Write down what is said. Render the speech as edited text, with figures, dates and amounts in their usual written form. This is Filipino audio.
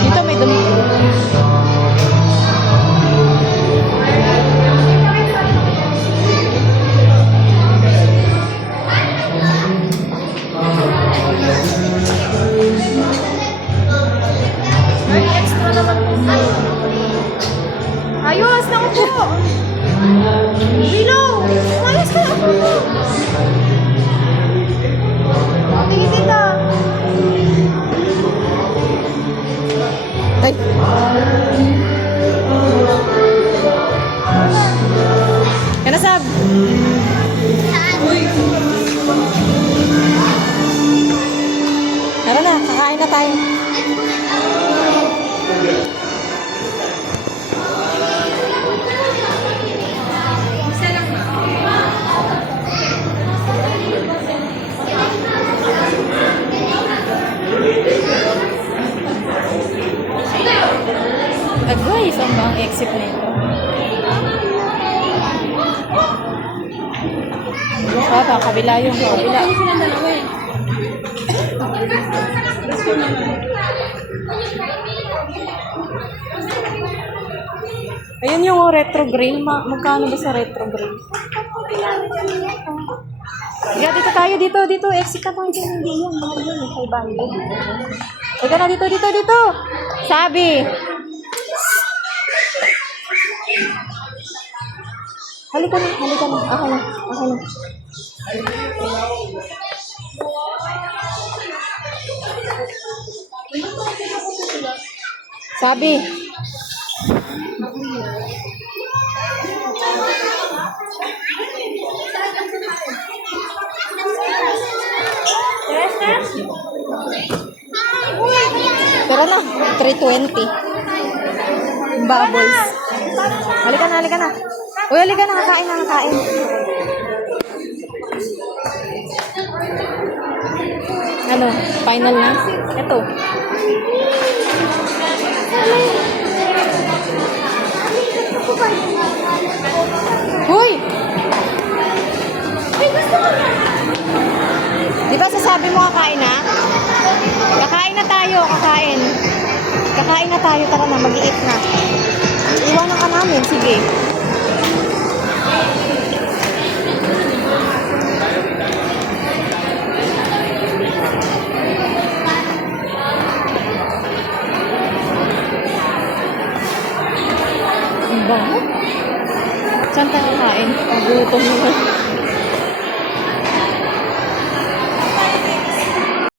Dito may dumi. May extra naman po. Ayos na po. Willow! Ayos ka na po. Tingin dito. Ay. Yan na, Sab. Tara na, kakain na tayo. Agoy, saan ba ang exit na ito? Kabila yung kabila. Ayun yung retro green. Magkano ba sa retro green? Yeah, dito tayo. Dito. Exit na tayo. Hindi yun. Mahal yun. Kay Bando. Teka na. Dito. Sabi. Halika na. Ako na. Sabi. Pero na, 320. Bubbles. Halika na. Uy, halika na, kakain. Ano, final na? Ito. Hoy! Di ba sasabi mo kakain na? Kakain na tayo, kakain. Kakain na tayo, tara na, mag-iit na. Iwanan ka namin, sige. Ang bango. Saan tayo kakain? Ang gutom naman.